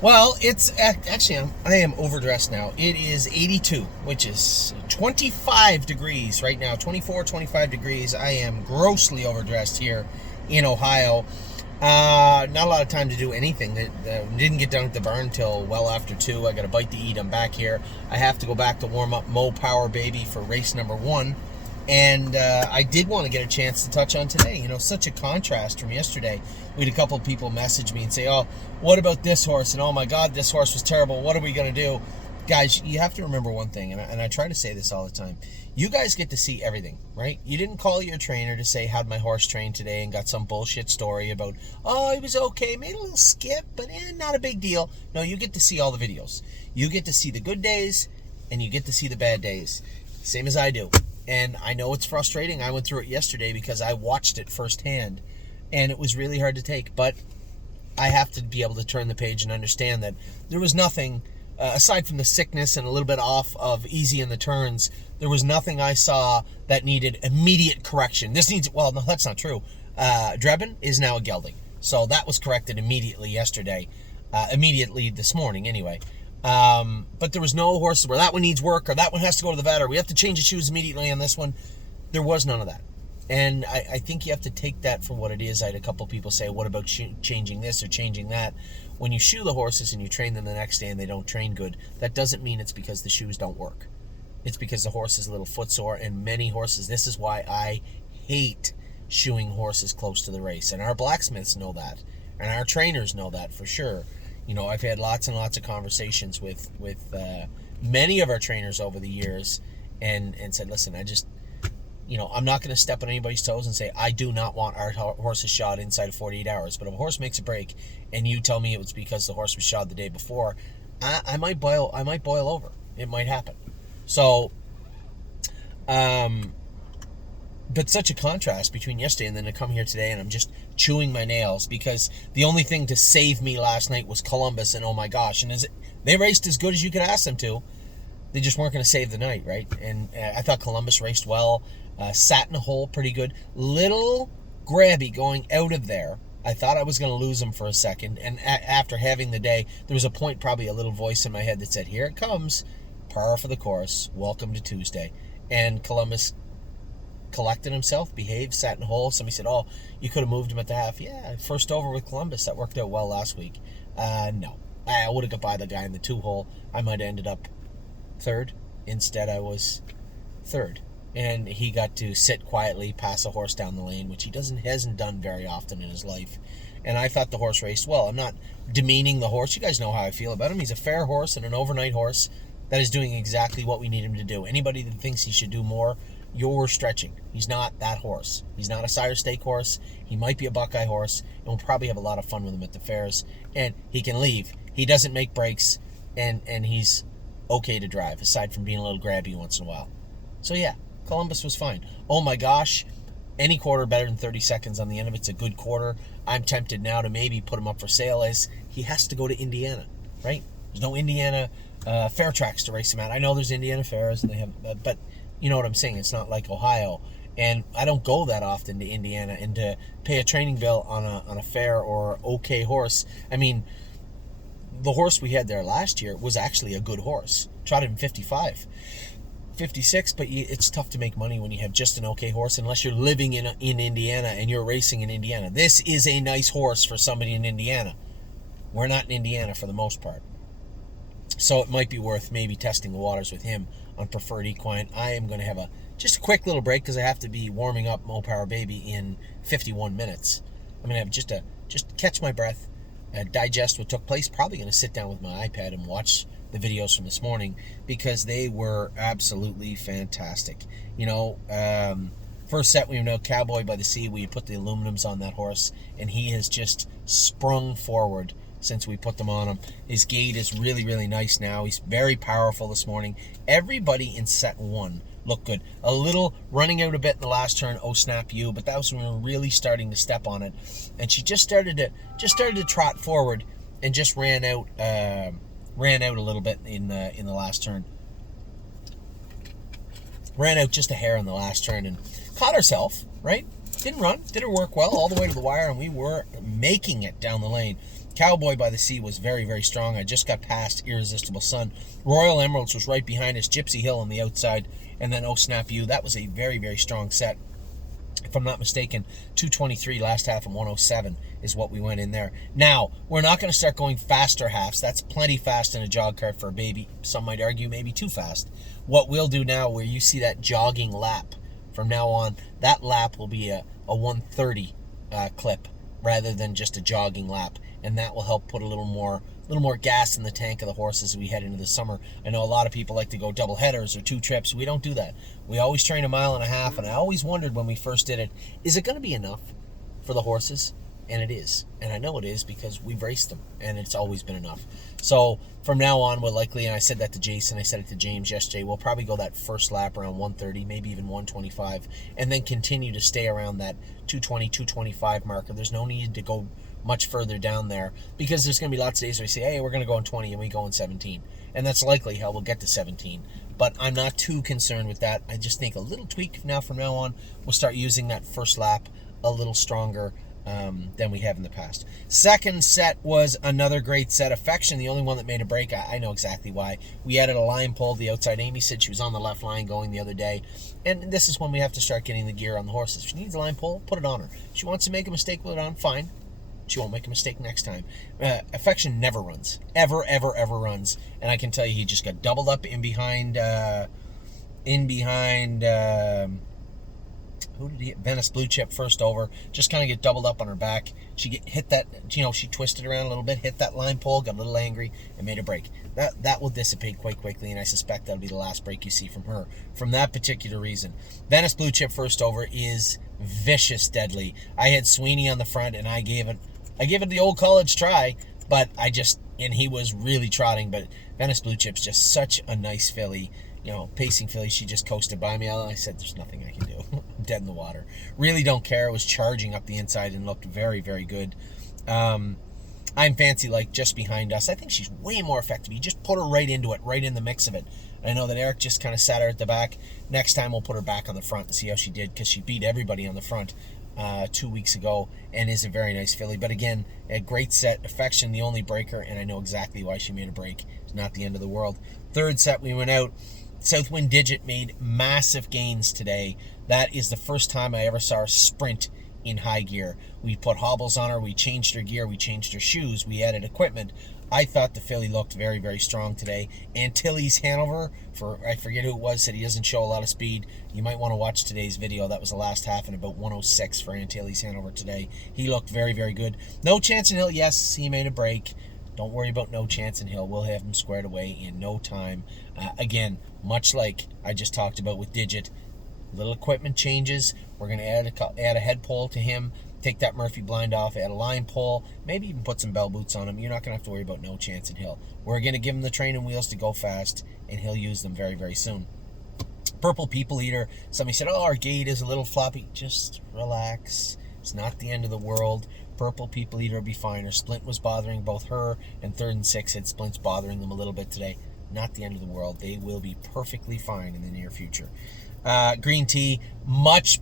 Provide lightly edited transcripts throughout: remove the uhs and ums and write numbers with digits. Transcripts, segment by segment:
Well, it's actually I am overdressed now. It is 82, which is 25 degrees right now. 24, 25 degrees. I am grossly overdressed here in Ohio. Not a lot of time to do anything. Didn't get done at the barn until well after 2. I got a bite to eat. I'm back here. I have to go back to warm up Mo Power Baby for race number 1. And I did want to get a chance to touch on today. Such a contrast from yesterday. We had a couple of people message me and say, "Oh, what about this horse?" And, "Oh my God, this horse was terrible. What are we going to do?" Guys, you have to remember one thing, and I try to say this all the time. You guys get to see everything, right? You didn't call your trainer to say, "How'd my horse train today?" and got some bullshit story about, "Oh, he was okay, made a little skip, but not a big deal." No, you get to see all the videos. You get to see the good days, and you get to see the bad days. Same as I do. And I know it's frustrating. I went through it yesterday because I watched it firsthand, and it was really hard to take. But I have to be able to turn the page and understand that there was nothing, aside from the sickness and a little bit off of easy in the turns, there was nothing I saw that needed immediate correction. Well, no, that's not true. Drebin is now a gelding. So that was corrected immediately yesterday. Immediately this morning, anyway. But there was no horses where that one needs work or that one has to go to the vet or we have to change the shoes immediately on this one. There was none of that. And I think you have to take that for what it is. I had a couple people say, "What about changing this or changing that?" When you shoe the horses and you train them the next day and they don't train good, that doesn't mean it's because the shoes don't work. It's because the horse is a little footsore, and many horses, this is why I hate shoeing horses close to the race. And our blacksmiths know that. And our trainers know that for sure. I've had lots and lots of conversations with many of our trainers over the years and said, "Listen, I'm not going to step on anybody's toes and say, I do not want our horses shod inside of 48 hours. But if a horse makes a break and you tell me it was because the horse was shod the day before, I might boil over. It might happen." So, but such a contrast between yesterday and then to come here today and I'm just chewing my nails because the only thing to save me last night was Columbus, and oh my gosh, and they raced as good as you could ask them to. They just weren't going to save the night, right? And I thought Columbus raced well, sat in a hole pretty good. Little grabby going out of there. I thought I was going to lose him for a second, and after having the day, there was a point, probably a little voice in my head that said, "Here it comes, par for the course, welcome to Tuesday." And Columbus collected himself, behaved, sat in a hole. Somebody said, "Oh, you could have moved him at the half." Yeah, first over with Columbus. That worked out well last week. No. I would have got by the guy in the 2-hole. I might have ended up third. Instead, I was third. And he got to sit quietly, pass a horse down the lane, which he hasn't done very often in his life. And I thought the horse raced well. I'm not demeaning the horse. You guys know how I feel about him. He's a fair horse and an overnight horse that is doing exactly what we need him to do. Anybody that thinks he should do more, you're stretching. He's not that horse. He's not a Sire Stake horse. He might be a Buckeye horse, and we'll probably have a lot of fun with him at the fairs. And he can leave. He doesn't make breaks, and he's okay to drive, aside from being a little grabby once in a while. So yeah, Columbus was fine. Oh my gosh, any quarter better than 30 seconds on the end of it's a good quarter. I'm tempted now to maybe put him up for sale as he has to go to Indiana, right? There's no Indiana fair tracks to race him at. I know there's Indiana fairs, and they have, but you know what I'm saying. It's not like Ohio, and I don't go that often to Indiana, and to pay a training bill on a fair or okay horse. I mean, the horse we had there last year was actually a good horse. Trotted in 55, 56, but it's tough to make money when you have just an okay horse unless you're living in Indiana and you're racing in Indiana. This is a nice horse for somebody in Indiana. We're not in Indiana for the most part. So it might be worth maybe testing the waters with him on Preferred Equine. I am going to have just a quick little break because I have to be warming up Mo Power Baby in 51 minutes. I'm going to have just catch my breath, digest what took place. Probably going to sit down with my iPad and watch the videos from this morning because they were absolutely fantastic. First set, Cowboy by the Sea, we put the aluminums on that horse, and he has just sprung forward since we put them on him. His gait is really, really nice now. He's very powerful this morning. Everybody in set 1 looked good. A little running out a bit in the last turn, oh snap you, but that was when we were really starting to step on it. And she just started to trot forward and just ran out a little bit in the last turn. Ran out just a hair in the last turn and caught herself, right? Didn't run, did her work well all the way to the wire, and we were making it down the lane. Cowboy by the Sea was very, very strong. I just got past Irresistible Sun. Royal Emeralds was right behind us. Gypsy Hill on the outside. And then Oh Snap You. That was a very, very strong set. If I'm not mistaken, 223 last half and 107 is what we went in there. Now, we're not going to start going faster halves. That's plenty fast in a jog cart for a baby. Some might argue maybe too fast. What we'll do now, where you see that jogging lap, from now on, that lap will be a 130 clip rather than just a jogging lap. And that will help put a little more gas in the tank of the horses as we head into the summer. I know a lot of people like to go double headers or 2 trips. We don't do that. We always train a mile and a half, and I always wondered when we first did it, is it going to be enough for the horses? And it is. And I know it is because we've raced them, and it's always been enough. So from now on, we'll likely, and I said that to Jason, I said it to James yesterday, we'll probably go that first lap around 130, maybe even 125, and then continue to stay around that 220, 225 marker. There's no need to go much further down there because there's going to be lots of days where we say, hey, we're going to go in 20 and we go in 17. And that's likely how we'll get to 17. But I'm not too concerned with that. I just think a little tweak from now on, we'll start using that first lap a little stronger than we have in the past. Second set was another great set. Affection, the only one that made a break. I know exactly why. We added a line pole to the outside. Amy said she was on the left line going the other day. And this is when we have to start getting the gear on the horses. If she needs a line pole, put it on her. If she wants to make a mistake with it on, fine. She won't make a mistake next time. Affection never runs. Ever runs. And I can tell you he just got doubled up in behind who did he hit? Venice Blue Chip first over. Just kind of get doubled up on her back. She hit that, she twisted around a little bit, hit that line pole, got a little angry, and made a break. That will dissipate quite quickly, and I suspect that'll be the last break you see from her. From that particular reason. Venice Blue Chip first over is vicious deadly. I had Sweeney on the front, and I gave it the old college try, and he was really trotting, but Venice Blue Chip's just such a nice filly. Pacing filly, she just coasted by me. I said, there's nothing I can do. I'm dead in the water. Really don't care. It was charging up the inside and looked very, very good. I'm Fancy Like just behind us. I think she's way more effective. You just put her right into it, right in the mix of it. I know that Eric just kind of sat her at the back. Next time we'll put her back on the front and see how she did, because she beat everybody on the front 2 weeks ago and is a very nice filly. But again, a great set. Affection, the only breaker, and I know exactly why she made a break. It's not the end of the world. Third set, we went out. Southwind Digit made massive gains today. That is the first time I ever saw her sprint in high gear. We put hobbles on her, we changed her gear, we changed her shoes, we added equipment. I thought the filly looked very, very strong today. Antilles Hanover, I forget who it was, said he doesn't show a lot of speed. You might want to watch today's video. That was the last half and about 106 for Antilles Hanover today. He looked very, very good. No Chance in Hill, yes, he made a break. Don't worry about No Chance in Hill. We'll have him squared away in no time. Again, much like I just talked about with Digit, little equipment changes. We're going to add a head pole to him, take that Murphy blind off, add a line pole, maybe even put some bell boots on him. You're not going to have to worry about No Chance in Hill. We're going to give him the training wheels to go fast, and he'll use them very, very soon. Purple People Eater. Somebody said, our gate is a little floppy. Just relax. It's not the end of the world. Purple People Eater will be fine. Her splint was bothering both her, and 3rd and 6th had splints bothering them a little bit today. Not the end of the world. They will be perfectly fine in the near future. Green Tea, much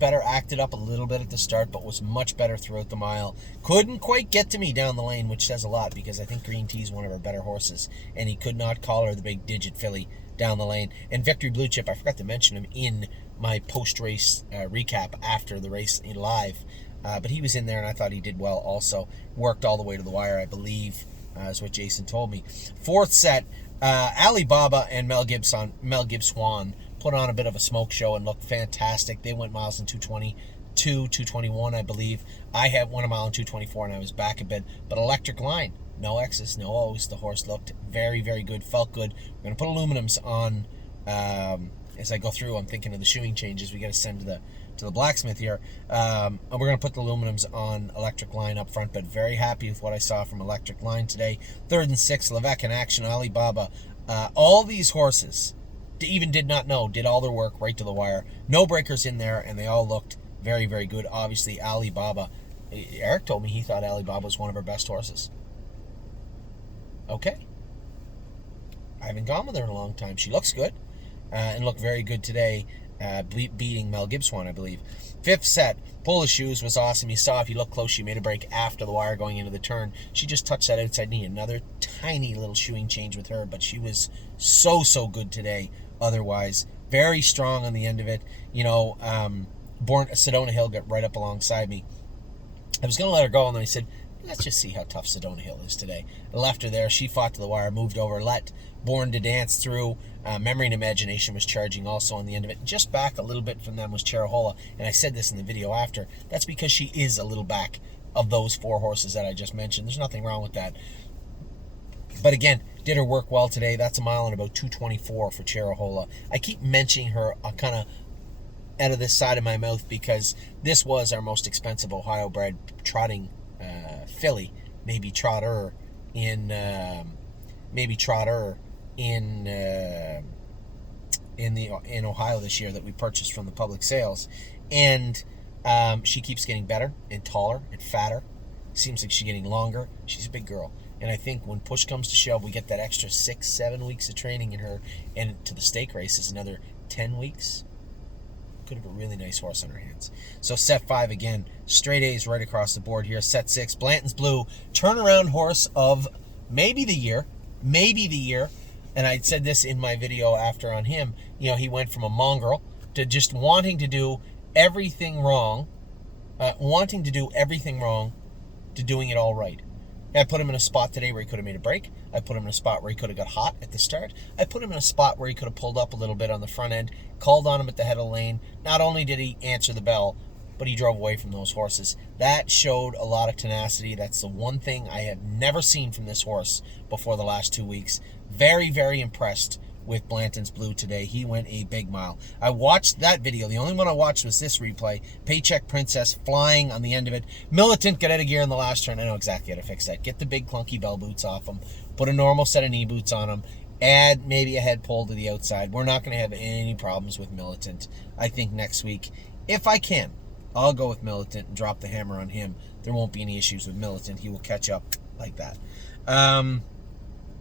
better. Acted up a little bit at the start, but was much better throughout the mile. Couldn't quite get to me down the lane, which says a lot, because I think Green Tea is one of our better horses, and he could not collar the big Digit filly down the lane. And Victory Blue Chip, I forgot to mention him in my post-race recap after the race live. But he was in there, and I thought he did well also. Worked all the way to the wire, I believe, is what Jason told me. Fourth set, Alibaba and Mel Gibson put on a bit of a smoke show and looked fantastic. They went miles in 2:22, 2:21, I believe. I had 1 mile in 2:24, and I was back a bit. But Electric Line, no X's, no O's. The horse looked very, very good, felt good. We're going to put aluminums on as I go through. I'm thinking of the shoeing changes we got to send to the blacksmith here. And we're going to put the aluminums on Electric Line up front, but very happy with what I saw from Electric Line today. 3rd and 6th, Levesque in action, Alibaba. All these horses, even did not know, did all their work right to the wire. No breakers in there, and they all looked very, very good. Obviously, Alibaba. Eric told me he thought Alibaba was one of our best horses. Okay. I haven't gone with her in a long time. She looks good, and looked very good today. Beating Mel Gibson, I believe. 5th set, Polo Shoes was awesome. You saw, if you look close, she made a break after the wire going into the turn. She just touched that outside knee. Another tiny little shoeing change with her, but she was so good today. Otherwise, very strong on the end of it. Sedona Hill got right up alongside me. I was going to let her go, and then I said, let's just see how tough Sedona Hill is today. I left her there. She fought to the wire, moved over, let Born to Dance through. Memory and Imagination was charging also on the end of it. Just back a little bit from them was Cherahola, and I said this in the video after. That's because she is a little back of those 4 horses that I just mentioned. There's nothing wrong with that. But again, did her work well today. That's a mile and about 2:24 for Cherahola. I keep mentioning her kind of out of this side of my mouth because this was our most expensive Ohio bred trotting filly. Maybe trotter in Ohio this year that we purchased from the public sales, and she keeps getting better and taller and fatter. Seems like she's getting longer. She's a big girl, and I think when push comes to shove, we get that extra 6-7 weeks of training in her, and to the stake race is another 10 weeks. Could have a really nice horse on her hands. So set 5 again, straight A's right across the board here. Set 6, Blanton's Blue, turnaround horse of maybe the year. And I said this in my video after on him. He went from a mongrel to just wanting to do everything wrong, to doing it all right. I put him in a spot today where he could have made a break. I put him in a spot where he could have got hot at the start. I put him in a spot where he could have pulled up a little bit on the front end, called on him at the head of the lane. Not only did he answer the bell, but he drove away from those horses. That showed a lot of tenacity. That's the one thing I have never seen from this horse before the last 2 weeks. Very, very impressed with Blanton's Blue today. He went a big mile. I watched that video. The only one I watched was this replay. Paycheck Princess flying on the end of it. Militant got out of gear in the last turn. I know exactly how to fix that. Get the big clunky bell boots off him. Put a normal set of knee boots on him. Add maybe a head pull to the outside. We're not going to have any problems with Militant. I think next week, if I can, I'll go with Militant and drop the hammer on him. There won't be any issues with Militant. He will catch up like that.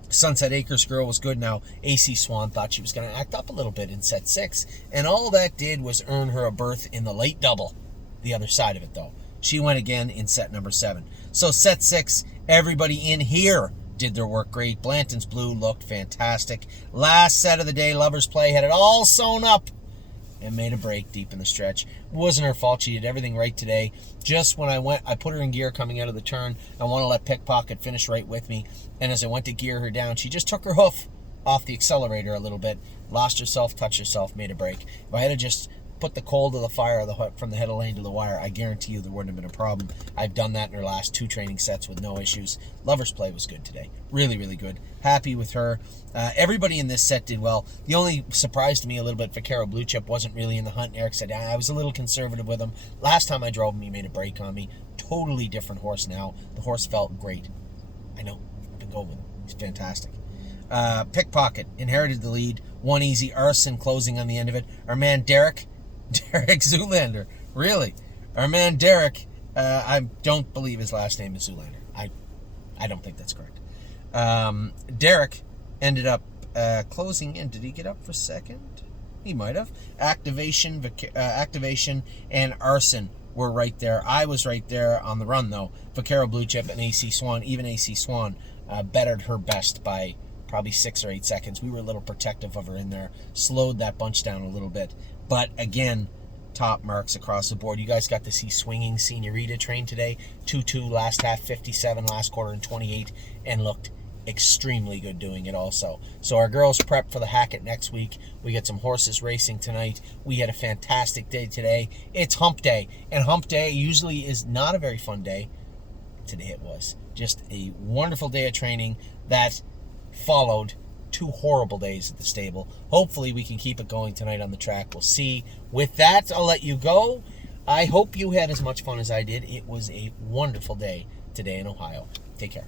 Sunset Acres Girl was good. Now, AC Swan thought she was going to act up a little bit in set 6, and all that did was earn her a berth in the late double. The other side of it, though. She went again in set number 7. So set 6, everybody in here did their work great. Blanton's Blue looked fantastic. Last set of the day, Lover's Play had it all sewn up and made a break deep in the stretch. It wasn't her fault. She did everything right today. Just when I put her in gear coming out of the turn. I want to let Pickpocket finish right with me. And as I went to gear her down, she just took her hoof off the accelerator a little bit, lost herself, touched herself, made a break. If I had just put the coal to the fire from the head of lane to the wire, I guarantee you there wouldn't have been a problem. I've done that in her last 2 training sets with no issues. Lover's Play was good today. Really, really good. Happy with her. Everybody in this set did well. The only surprise to me a little bit, Vaquero Blue Chip wasn't really in the hunt. Eric said, I was a little conservative with him. Last time I drove him, he made a break on me. Totally different horse now. The horse felt great. I know. I've been going with him. He's fantastic. Pickpocket inherited the lead. One easy. Arson closing on the end of it. Our man Derek Zoolander. Really? Our man Derek, I don't believe his last name is Zoolander. I don't think that's correct. Derek ended up closing in. Did he get up for second? He might have. Activation, and Arson were right there. I was right there on the run, though. Vaquero Blue Chip and AC Swan, even AC Swan, bettered her best by probably 6 or 8 seconds. We were a little protective of her in there, slowed that bunch down a little bit. But again, top marks across the board. You guys got to see Swinging Senorita train today. 2-2 last half, 57 last quarter, and 28, and looked extremely good doing it also. So our girls prep for the Hackett next week. We get some horses racing tonight. We had a fantastic day today. It's hump day, and hump day usually is not a very fun day. Today it was. Just a wonderful day of training that followed 2 horrible days at the stable. Hopefully we can keep it going tonight on the track. We'll see. With that, I'll let you go. I hope you had as much fun as I did. It was a wonderful day today in Ohio. Take care.